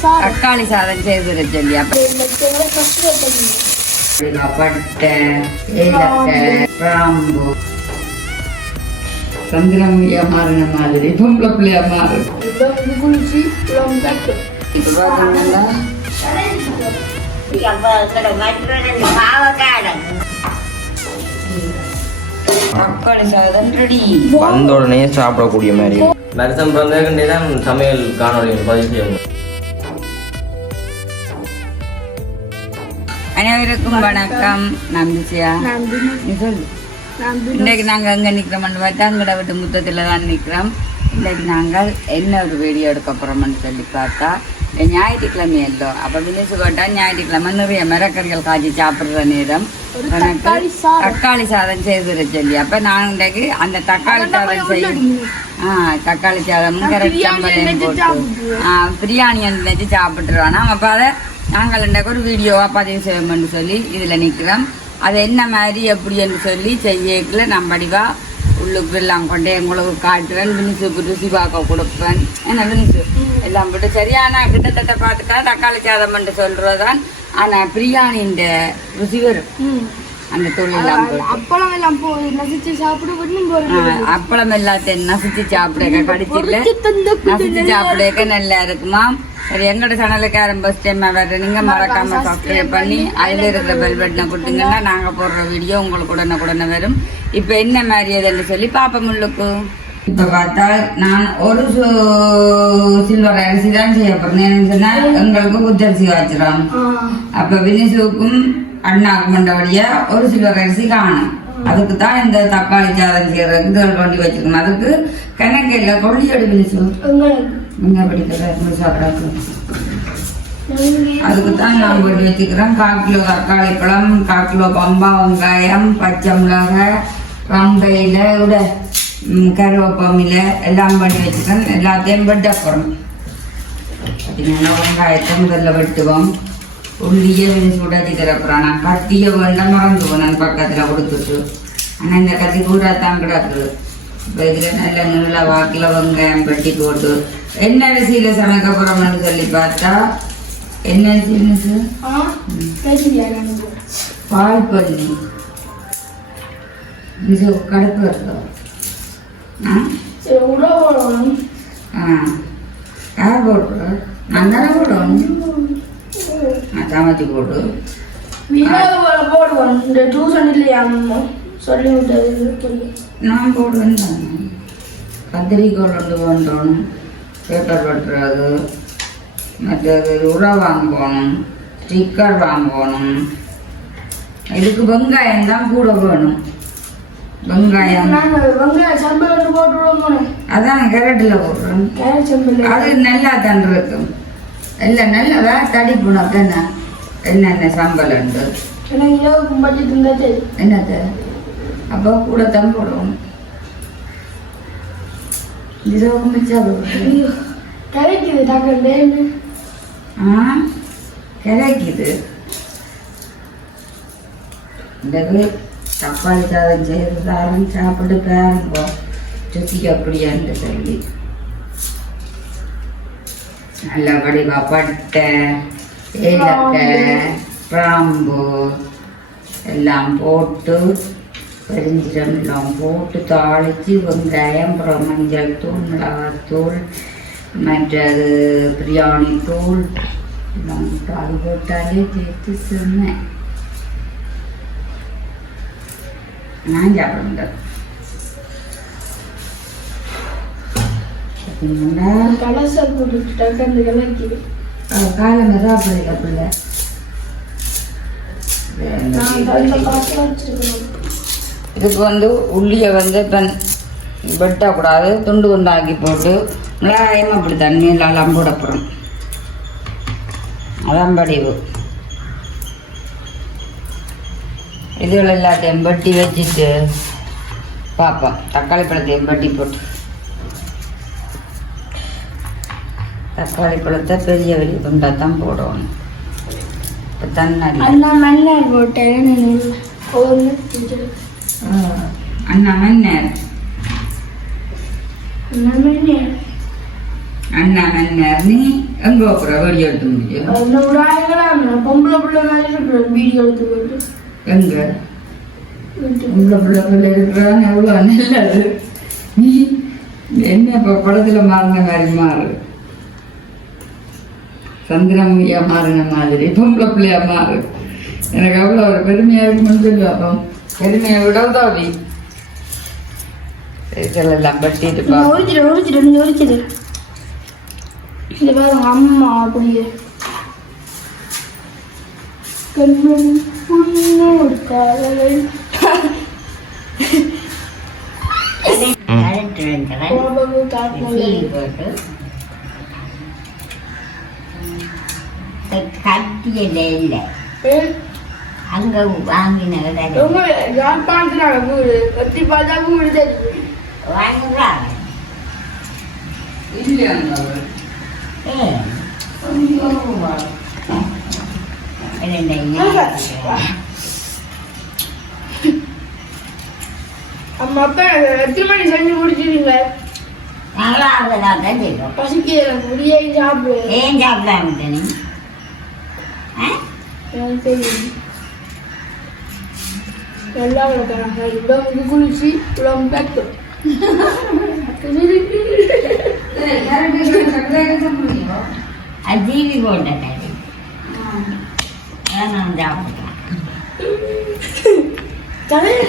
தக்காளி சாதம் செய்து அப்ப பட்டை கிராம்பு மாறின மாதிரி பொம்பளை பிள்ளையா மாறு குளிச்சு இப்ப வந்த உடனே சாப்பிடக்கூடிய மாதிரி பிறந்ததுக்கு தான் சமையல் காணொலி பதிவு செய்யணும் அனைவருக்கும் வணக்கம். நான் நீ சொல்லு. இன்றைக்கு நாங்கள் எங்கே நிற்கிறோம்னு பார்த்தா அங்கட விட்டு முத்தத்தில் தான் நிற்கிறோம் இன்றைக்கு நாங்கள் என்ன ஒரு வீடியோ எடுக்க போகிறோம்னு சொல்லி பார்த்தா ஞாயிற்றுக்கிழமை எல்லோ. அப்போ வினிசு போட்டா ஞாயிற்றுக்கிழமை நிறைய மரக்கறிகள் காய்ச்சி சாப்பிட்ற நேரம். எனக்கு தக்காளி சாதம். செய்து சொல்லி. அப்போ நான் இன்றைக்கு அந்த தக்காளி சாதம் செய்ய ஆ தக்காளி சாதம் கரெக்ட் போட்டு. ஆ பிரியாணி நினைச்சு சாப்பிட்டுருவானா. அப்போ அதை நாங்கள் இன்றைக்கு ஒரு வீடியோவாக பதிவு செய்வோம்னு சொல்லி இதில் நிற்கிறோம் அது என்ன மாதிரி எப்படின்னு சொல்லி செய்யக்குள்ள நான் படிவாக உள்ளுக்கு எல்லாம் கொண்டே உங்களுக்கு காட்டுவேன் வினிசுக்கு ருசி பார்க்க கொடுப்பேன். என்ன வினிசு? எல்லாம் போட்டு சரியான கிட்டத்தட்ட பார்த்துட்டா தக்காளி சாதம் என்று சொல்கிறதான் ஆனால் பிரியாணின்ற ருசி வரும் அந்த தொழிலாம் அப்பளம் எல்லாம் போ நசிச்சு சாப்பிட விட்டு ஆ, அப்பளம் எல்லாத்தையும் நசிச்சு சாப்பிடுங்க கடிச்சில்ல நசிச்சு சாப்பிடுக்க நல்லா இருக்குமா? சரி எங்களோட சேனலுக்கு ஃபஸ்ட் டைம் வர்ற நீங்க மறக்காம சப்ஸ்கிரைப் பண்ணி அதுல இருக்கிற பெல் பட்டனை கொடுத்தீங்கன்னா நாங்க போடுற வீடியோ உங்களுக்கு உடனே உடனே வரும். இப்போ என்ன மாதிரி எதுன்னு சொல்லி பாப்போம் உள்ளுக்கு இப்ப பார்த்தால் நான் ஒரு சில்வர் அரிசி தான் செய்ய போறேன். ஏன்னு சொன்னா எங்களுக்கு குத்தரிசி வச்சிடும் அப்ப வினிசுவுக்கும் அண்ணாக்கும் மண்டபடியா ஒரு சில்வர் அரிசி காணும். அதுக்கு தான் இந்த தக்காளி சாதம் செய்யறதுக்கு இதழ் கொண்டு வச்சிருக்கணும். அதுக்கு கணக்கு இல்லை கொள்ளியோடு வினிசு உங்களுக்கு நீங்க படிக்கிற சாப்பிடாது. அதுக்கு தான் நான் போட்டு வச்சுக்கிறேன். கால் கிலோ தக்காளி பழம் கால் கிலோ பம்பா வெங்காயம் பச்சை மிளகாய் ரம்பையில் விட கருவேப்பமில எல்லாம் பண்ணி வச்சுக்கிறேன். எல்லாத்தையும் வெட்ட போகிறோம் பார்த்தீங்கன்னா வெங்காயத்தை முதல்ல வெட்டுவோம். உள்ளியே விரிச்சு உடச்சி திறப்புறோம் நான் கத்திய வேண்டாம் மறந்து போனேன் பக்கத்தில் கொடுத்துட்டு ஆனால் இந்த கத்தி கூட தான் கிடக்குது இப்போ இதில் நல்ல நீள வாக்கில் வெங்காயம் வெட்டி போட்டு என்ன அரிசியில் சமைக்க போகிறோம்னு சொல்லி பார்த்தா என்ன அரிசின்னு பால் பண்ணி இது கடுப்பு இருக்கோம் ஆ யார் போட்டு நான் தானே போடணும் சமைச்சு போட்டு போடுவோம் இந்த டியூஷன் இல்லையா சொல்லி நான் போடுவேன் கத்திரிக்கோள் கொண்டு கொண்டோணும் பேப்பர் வெட்டுறது மற்றது உரை வாங்கணும் ஸ்டிக்கர் வாங்கணும். இதுக்கு வெங்காயம் தான் கூட வேணும். வெங்காயம். அதான் கரெக்டில் போடுறேன் கேரட் சம்பளம். அது நல்லா தான் இருக்கும். இல்லை நல்லதா தடிப்புணம் தானே என்னென்ன சம்பளம் உண்டு? என்னது? அப்போ கூட தான் போடுவோம் இதுவும் மிச்சம் ஐயோ, கிடைக்குது டாக்டர் ஆ கிடைக்குது இந்த தக்காளி சாதம் செய்து சாதம் சாப்பிட்டு பாருங்க ருசி அப்படியான்னு சொல்லி. நல்லபடி பட்டை ஏலக்காய் கிராம்பு எல்லாம் போட்டு பெருஞ்சீரம் எல்லாம் போட்டு தாளித்து வெங்காயம் அப்புறம் மஞ்சள் தூள் மிளகாத்தூள் மற்றது பிரியாணி தூள் எல்லாம் போட்டு அது போட்டாலே சேர்த்து சொன்னேன் நான் சாப்பிட முடியாது பார்த்தீங்கன்னா கலசல் காலம் பிள்ளை இதுக்கு வந்து உள்ளியை வந்து இப்போ வெட்டக்கூடாது துண்டு துண்டாக்கி போட்டு மிளகாயம் அப்படி தண்ணியில் எல்லாம் போட அதான் படிவு. இதுகள் எல்லாத்தையும் வெட்டி வச்சுட்டு பார்ப்போம் தக்காளி பழத்தையும் வெட்டி போட்டு. தக்காளி பழத்தை பெரிய வெளி துண்டா தான் போடணும். இப்போ தண்ணி அண்ணா. மண்ணார் போட்டேன். அண்ணா மன்னர். அண்ணா மன்னர். நீ எங்க போற? வெளியே எடுத்து முடியும் பொம்பளை பிள்ளை மாதிரி வீடியோ எடுத்து எங்க? உள்ள பிள்ளைகள் இருக்கிறான் எவ்வளோ நல்லது. நீ என்ன இப்போ படத்துல மாறின மாதிரி மாறு? சந்திரமுகியா மாறின மாதிரி பொம்பளை பிள்ளையா மாறு. எனக்கு அவ்வளோ ஒரு பெருமையா இருக்குன்னு சொல்லு அப்போ. பெருமையை விட உதவி எல்லாம் பட்டிட்டு உரிச்சிடு உரிச்சிடு நீ உரிச்சிடு இது பாருங்க அம்மா அப்படியே. கண்மணி உன்னோடு காதலை. கோபம் கட்டியல இல்லை அங்க வாங்கின வாங்குறாங்க அம்மா அப்பா எத்தனை மணி செஞ்சு குடிச்சிருங்க நாங்களாவது தான் செய்வோம் பசிக்கு எனக்கு முடியே சாப்பிடு. ஏன் சாப்பிடாம நீ எனக்கு தெரியும் நல்லா இருக்கிறாங்க உடம்புக்கு குளிச்சு உடம்பு கட்டு அது டிவி போட்ட கறி அதான் நான் சாப்பிட்றேன் தலையில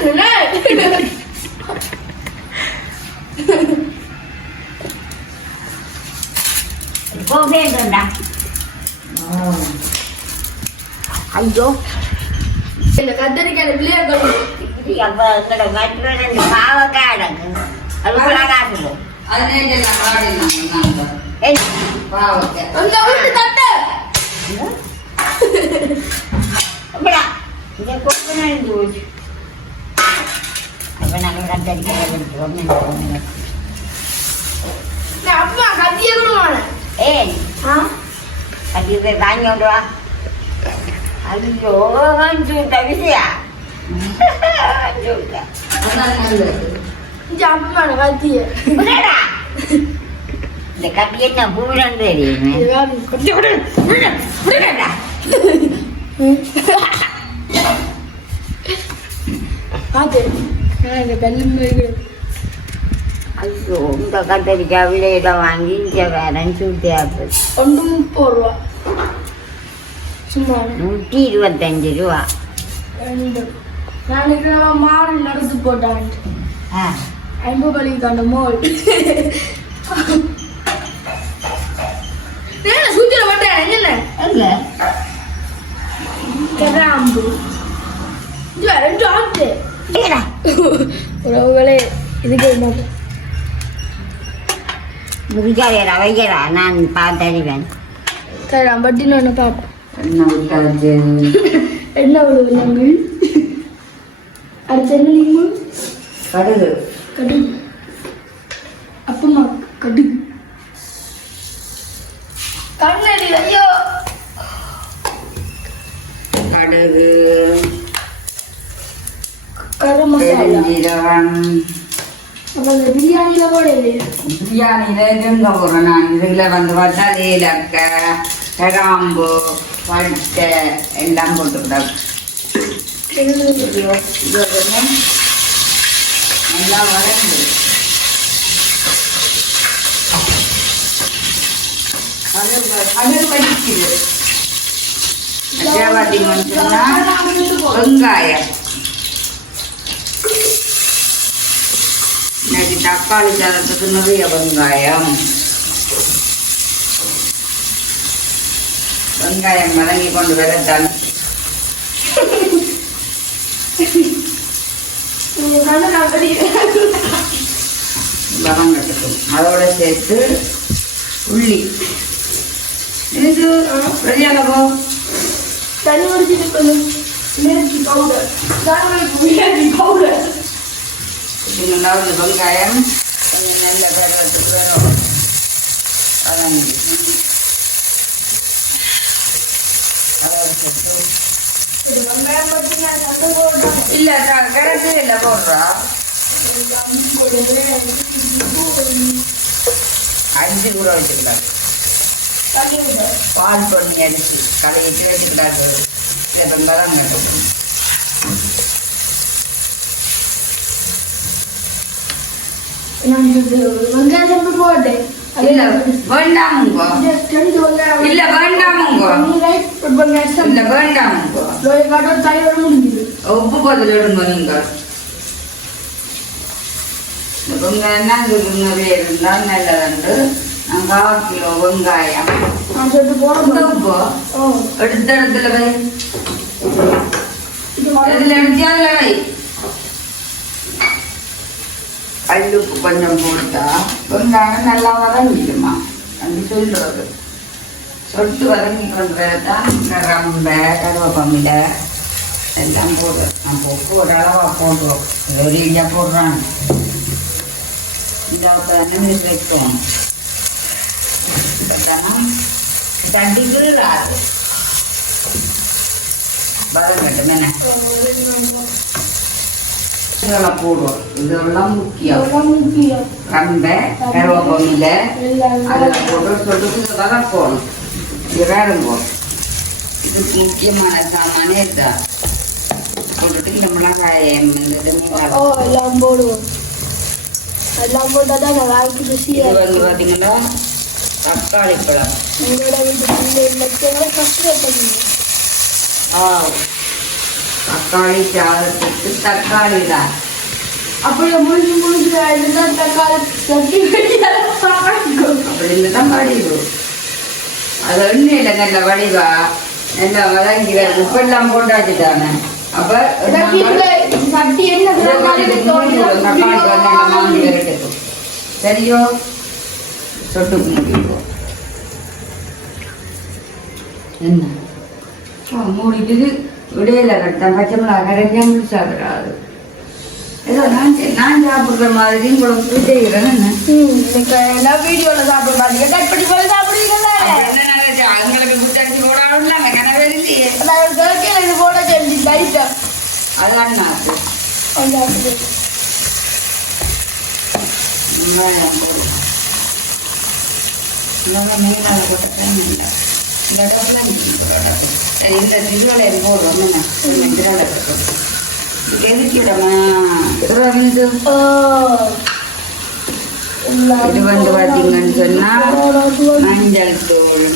போகேண்டா ஐயோ இந்த கத்தரிக்காய் பிள்ளையார் இது அப்போ எங்களோட மற்ற ரெண்டு பாவக்காய் அடங்கு நான் அப்பா கத்திய அது வாங்கி கொண்டு வா. ஐயோ சூட்ட விசியா சூட்ட அதான் நல்லது இந்த விடடா கப்பி என்ன பூரன்னு தெரியுமே. கத்தி விடு விடடா. பார்த்து நான் இந்த இருக்கிறேன் ஐயோ இந்த கத்தரிக்காய் விலையில வாங்கி இங்கே வேறன்னு சூட்டியாக ஒன்று முப்பது ரூபா நூற்றி இருபத்தஞ்சு ரூபா. ரெண்டு நாளைக்கு மாறி நடந்து போட்டான் ஐம்பது பள்ளிக்கு அந்த மோல் சூத்திர மாட்டேன். என்ன எங்க? கிராம்பு. இது ரெண்டு ஆட்டு. உறவுகளே இதுக்கு மாட்டேன் வைக்கிறா நான் பார்த்தறிவேன் சரி நான் பட்டின்னு ஒன்று பார்ப்போம் என்ன விட்டாச்சு என்ன விடுவது நாங்கள் அடுத்து என்ன நீங்கள் கடுகு. கடுகு. அப்பமா கடுகு. கண்ணடி ஐயோ! கடுகு. கரம் பெருஞ்சீரகம். பிரியாணியில் கூட இல்லையா பிரியாணியில எங்க போறேன் நான் இதுல வந்து பார்த்தா ஏலக்காய் கிராம்பு பட்டை எல்லாம் வந்து நல்லா வளர்ந்து. கடுகு வடிக்குது. பார்த்தீங்கன்னு வெங்காயம். இன்னைக்கு தக்காளி சாதத்துக்கு நிறைய வெங்காயம். வெங்காயம் வதங்கி கொண்டு வரத்தான் நீங்கள் கண்ணை அதோட சேர்த்து உள்ளி. இது ரெடியாகவோ தண்ணி குடிச்சிட்டு கொஞ்சம் பவுடர் தாங்களுக்கு மிளகி பவுடர் இன்னொன்று வெங்காயம் கொஞ்சம் நல்ல வேணும் அதோட சேர்த்து இது வெங்காயம் பார்த்தீங்கன்னா சத்தம் போடுறாங்க இல்லை கரெக்டு இல்லை போடுறா அரிசி ஊற வச்சுக்கிறாரு பால் பண்ணி அடிச்சு கடையிட்டு வச்சுக்கிறாரு வெங்காயம் கட்டணும் வெங்காயம் போட்டேன் இல்ல வேண்டாமுங்கோ இல்ல வேண்டாமுங்கோ இல்ல வேண்டாமுங்கோ உப்பு பதில் இடுங்க நீங்க வெங்காயம் தான் நிறைய இருந்தால் நல்லதுண்டு கால் கிலோ வெங்காயம் உப்பு எடுத்த இடத்துல வை இது இதுல எடுத்து அதுல வை கல்லுப்பு கொஞ்சம் போட்டா வெங்காயம் நல்லா வதங்கிடுமா அப்படி சொல்றது. சொட்டு வதங்கி கொண்டதான் ரம்பை கருவேப்பமில எல்லாம் போடு. நான் போட்டு ஒரு அளவாக போடுவோம் ஒரு இடியா போடுறான் இதை நிமிஷம் வைக்கும் தண்டி விழுறாது வரங்கட்டும் என்ன இதெல்லாம் போடுவோம் இதெல்லாம் முக்கியம் இதெல்லாம் முக்கியம் ரம்பை கருவேப்பமில எல்லாம் அதில் போட்டு சொல்லிட்டு இதை வதக்கணும் இது வேறுங்கோ இது முக்கியமான சாமானே இதுதான் போட்டுட்டு இந்த மிளகாயம் இந்த இது ஓ எல்லாம் போடுவோம் எல்லாம் போட்டால் தான் நல்லா இருக்கு இது ருசியாக வந்து இருக்கும் பார்த்தீங்கன்னா தக்காளி பழம் எங்களோட வீட்டு லட்சங்களை ஃபஸ்ட்டு பண்ணுங்க ஆ தக்காளி சாதத்துக்கு தக்காளி தான். அப்படியே முடிஞ்சு முடிஞ்சு இருந்தால் தக்காளி தட்டி சாப்பிடும் அப்படின்னு தான் வடிவு அது எண்ணெயில் நல்ல வடிவா நல்லா வதங்கிற உப்பெல்லாம் போட்டாச்சு தானே. அப்போ சட்டி என்ன தக்காளி சரியோ? சொட்டு என்ன மூடிட்டு இடையில கட்டேன் பச்சை மிளகா கரைஞ்சா சாப்பிடாது ஏதோ நான் நான் சாப்பிடுற மாதிரி உங்களுக்கு செய்கிறேன் என்ன? வீடியோல சாப்பிட மாட்டீங்க கட் பண்ணி போல சாப்பிடுவீங்கல்ல அவங்களுக்கு முட்டடிச்சு போடாமல் நாங்கள் கனவே இல்லையே. நான் கேட்கல இது போட அதான் நாக்கு வெங்காயம் போட்டுட்டேன் இல்லை. இந்த இடத்துல இப்படி போடணும். சரி, இந்த திருவள்ளையம் போடுறோம் என்ன? இந்த திருவள்ளை போடுறோம். இது எதுக்கிடமா? இருபது இது இது வந்து பார்த்தீங்கன்னு சொன்னா மஞ்சள் தூள்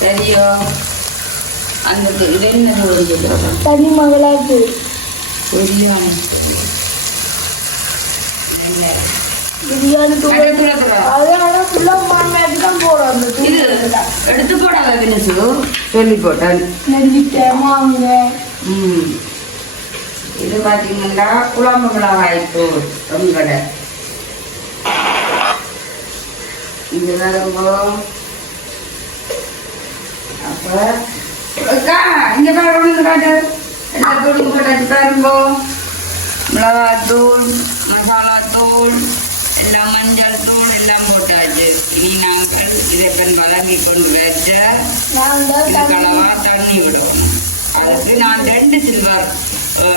சரியோ அந்த து- இது என்ன தூள் சொல்லுறோம் தனி மகளாக்கு பிரியாணி பிரியாணி தூள் கடைக்குள்ள தூள். அது ஆனால் ஃபுல்லாக மாமியாக்கு தான் போடுறோம் அந்த இது தூள் எடுத்து போடாத வினுசு சொல்லி. போட்டேன் நெல்லிக்காய் மாங்காய் ம். இது பார்த்தீங்கன்னா குழம்பு மிளகாய் தூள் உங்கடை இது வரும்போ அப்போ அக்கா இங்கே பாரு ஒன்று காட்டு. எல்லா தூளும் போட்டாச்சு பாருங்கோ. மிளகாத்தூள் மசாலாத்தூள் எல்லாம் மஞ்சள் தூள் எல்லாம் போட்டாச்சு. இனி நாங்கள் இதை பெண் வழங்கி கொண்டு வச்ச இதுக்களவா தண்ணி விடணும் அதுக்கு நான் ரெண்டு சில்வர்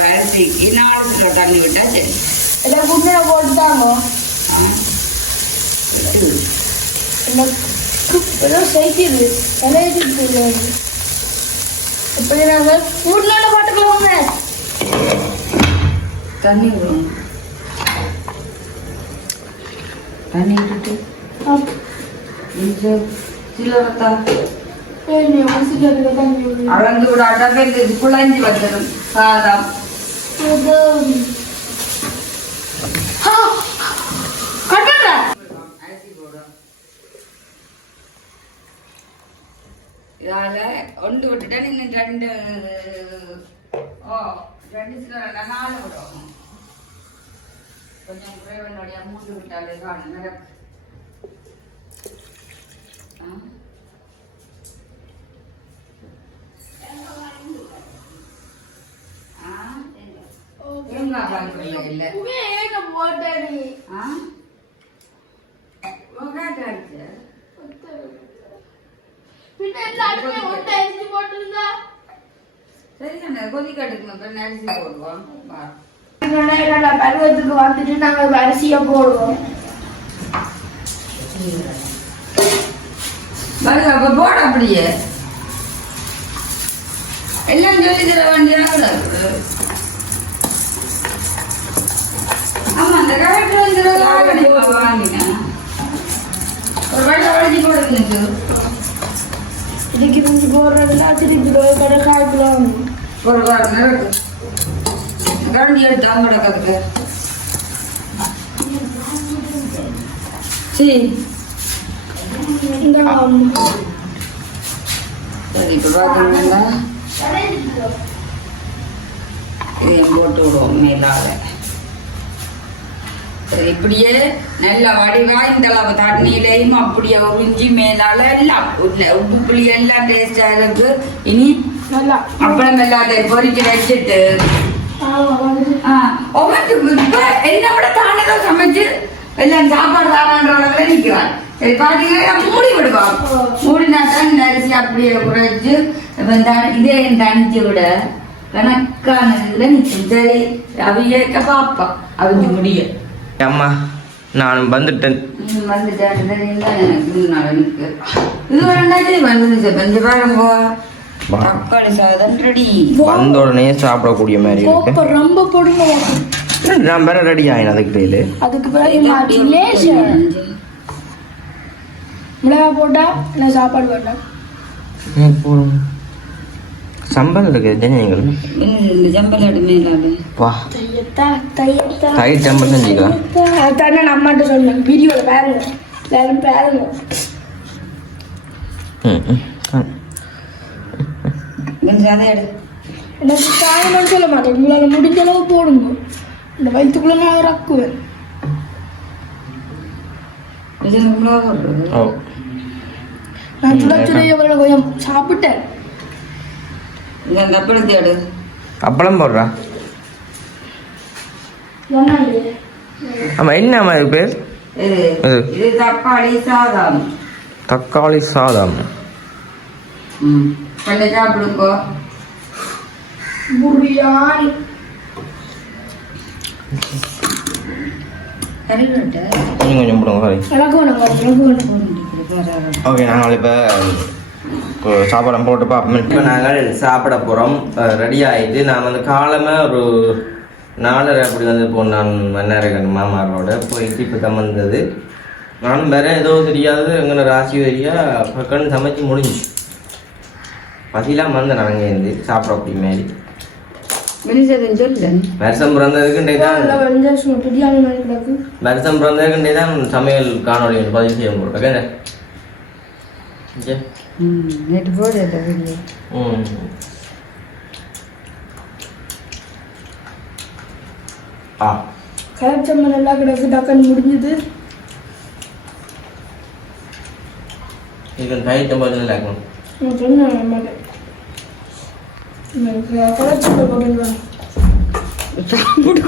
அரிசிக்கு நாலு கிலோ தண்ணி விட்டா சரி. எல்லாம் குண்டை செய்யுது விளையாட்டு இப்படி நாங்கள் பாட்டுக்கலாங்க தண்ணி விடணும் தண்ணி. விட்டுட்டு இந்த சில்லறத்தா அளந்து விடாட்டா பெருது குழஞ்சி வந்துடும் சாதம். இதால ஒன்று விட்டுட்டா இன்னும் ரெண்டு ஓ ரெண்டு சில்லற நாலு விடும். கொஞ்சம் குறைவனுடைய மூன்று விட்டாலே காணும் நடக்கு ஆ? ஆ? தேங்காய் பால் பிள்ளை இல்லை ஆ? உங்காட்ட அடிச்சு? சரி அந்த கொதிக்க. எடுக்கணும் அப்புறம் அரிசி போடுவோம். வா. பருவத்துக்கு வந்துட்டு நாங்கள் அரிசியை போடுவோம். வருது அப்ப போட அப்படியே. எல்லாம் சொல்லி தர வேண்டிய ஆமா அந்த கரெக்ட் வந்து வாங்கினேன் ஒரு வெள்ளை வளைச்சி போடுங்க இதுக்கு போடுறதுனா திருப்பி கடை வாங்கணும். ஒரு வாரம் இருக்கு அவங்களோட கத்துக்க. சரி இந்த அம்மா. சரி இப்போ பார்த்தீங்கன்னா இதையும் போட்டு விடுவோம் மேலாக. இப்படியே நல்ல வடிவா இந்த அளவு தண்ணியிலையும் அப்படியே உறிஞ்சி மேலால எல்லாம் உப்பு புளி எல்லாம் டேஸ்டா இருக்கு. இனி நல்லா. அப்புறம் எல்லாத்தையும் பொறிச்சு வச்சுட்டு வந்து ஒவ்வொருத்தருக்கும் இப்ப என்னை விட தானே சமைச்சு எல்லாம் சாப்பாடு தாரான்றவங்கள நிக்கிறான் சரி பாத்தீங்கன்னா மூடி விடுவான் மூடினா தான் இந்த அரிசி அப்படியே குறைச்சு இதே தனிச்சு விட கணக்கான இதுல நிற்கும். சரி அவியக்க பாப்பா அவிஞ்சு முடிய. அம்மா நான் வந்துட்டேன். வந்துட்டேன். இது வந்துச்சு கொஞ்சம் பாருங்க. வா. தக்காளி சாதம் ரெடி வந்த உடனே சாப்பிடக்கூடிய மாதிரி இருக்கு. ரொம்ப பொடுங்க நான் வேற ரெடி ஆயினேன் அதுக்கு டெய்லு அதுக்கு பிறகு மிளகா போட்டா நான் சாப்பாடு போட்டேன் சம்பளம் இருக்குது தெரியுங்கள் இந்த ஜம்பலாடு மேலாடு வா. தயிர் சம்பல் செஞ்சுக்கலாம் அதானே நான் அம்மாட்ட சொன்னேன். வீடியோவில் பாருங்க. எல்லாரும் பாருங்க. ம் ம் ம். கொஞ்சம் அதை எடு. எனக்கு காயணும்னு சொல்ல மாட்டேன். உங்களால் முடிஞ்ச அளவு போடுங்க. இந்த வயிற்றுக்குள்ள நான் ரக்குவேன் நான் சுட சுட எவ்வளோ கொஞ்சம் சாப்பிட்டேன். இந்த அப்பளத்தை எடு. அப்பளம் போடுறா? சொன்னாங்க ஆமாம் என்ன அம்மா இது பேர்? இது இது. இது தக்காளி சாதம். தக்காளி சாதம். ம். கொஞ்சம் சாப்பிடுங்கோ. பிரியாணி கொஞ்சம் போடுங்க ஓகே நாங்கள் இப்போ சாப்பாடு போட்டு பார்ப்போம். இப்போ நாங்கள் சாப்பிட போகிறோம் ரெடி ஆகிட்டு நான் வந்து காலமாக ஒரு நாலரை அப்படி வந்து போனான் மன்னாரகன் மாமாரோட போயிட்டு இப்போ தான் வந்தது. நானும் வேற ஏதோ தெரியாது எங்கே ராசி வரியா பக்கம்னு சமைச்சு முடிஞ்சு பசிலாம் வந்தேன் நாங்கள் இருந்து. சாப்பிடக்கூடிய மாதிரி மினிசதுன்னு சொல்லு வருஷம் பிறந்ததுக்கு தான் வந்து வருஷம் பிறந்ததுக்கு தான் சமையல் காணொலி பதிவு செய்ய போகிறேன் ஓகே. நேற்று இல்லை வீடியோ ம். ஆ. கலச்சம்ம நல்லா கிடக்கு டக்குன்னு முடிஞ்சது. இது சம்பளம் இருக்கணும் சாப்பிடு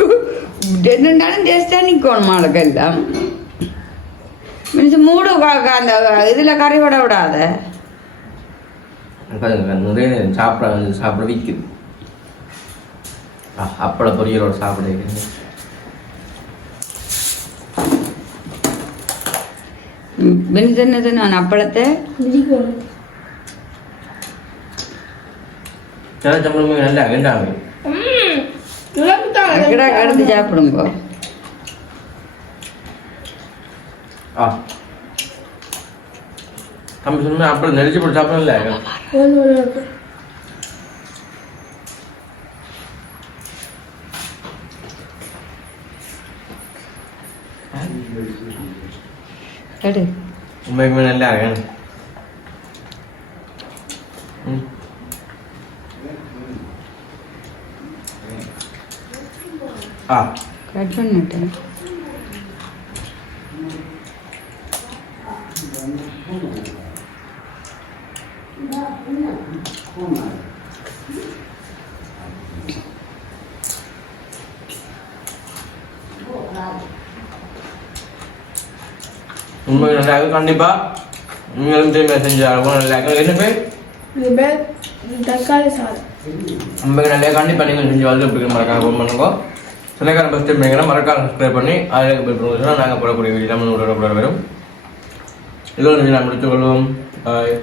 என்னண்டாலும் டேஸ்டாக நிற்கணும் மாளுக்கெல்லாம் மீன்ஸ் மூடு அந்த இதில் கறி விட விடாத நிறைய நேரம் சாப்பிட வந்து சாப்பிட விற்குது அப்பள பொரியலோட சாப்பிட வைக்கிறது மினிச்சு என்ன நான் அப்பளத்தை சில சம்பளமே நல்லா வேண்டாமே ம் எனக்கு கிடா எடுத்து சாப்பிடுங்க ஆ தம்பி சொன்ன அப்பளம் நெரிச்சு போட்டு சாப்பிடல தான் எடு உண்மைக்குமே நல்லா வேணும் ஆ கட் பண்ணிட்டேன் உண்மைக்கு நல்லா இருக்கும் கண்டிப்பா நீங்களும் திரும்ப செஞ்சு ஆகும் நல்லா இருக்கும் என்ன பேர் இது பேர் தக்காளி சாதம் உண்மைக்கு நல்லா கண்டிப்பா நீங்கள் செஞ்சு வந்து எப்படி மறக்காம ஃபோன் பண்ணுங்க சிலக்கார ஃபஸ்ட் டைம் பண்ணிங்கன்னா மறக்காம சப்ஸ்கிரைப் பண்ணி அதில் போய் பண்ணுவோம் நாங்கள் போடக்கூடிய வீடியோ நம்ம விட வரும். இதோட நான் முடித்துக் கொள்வோம். பாய்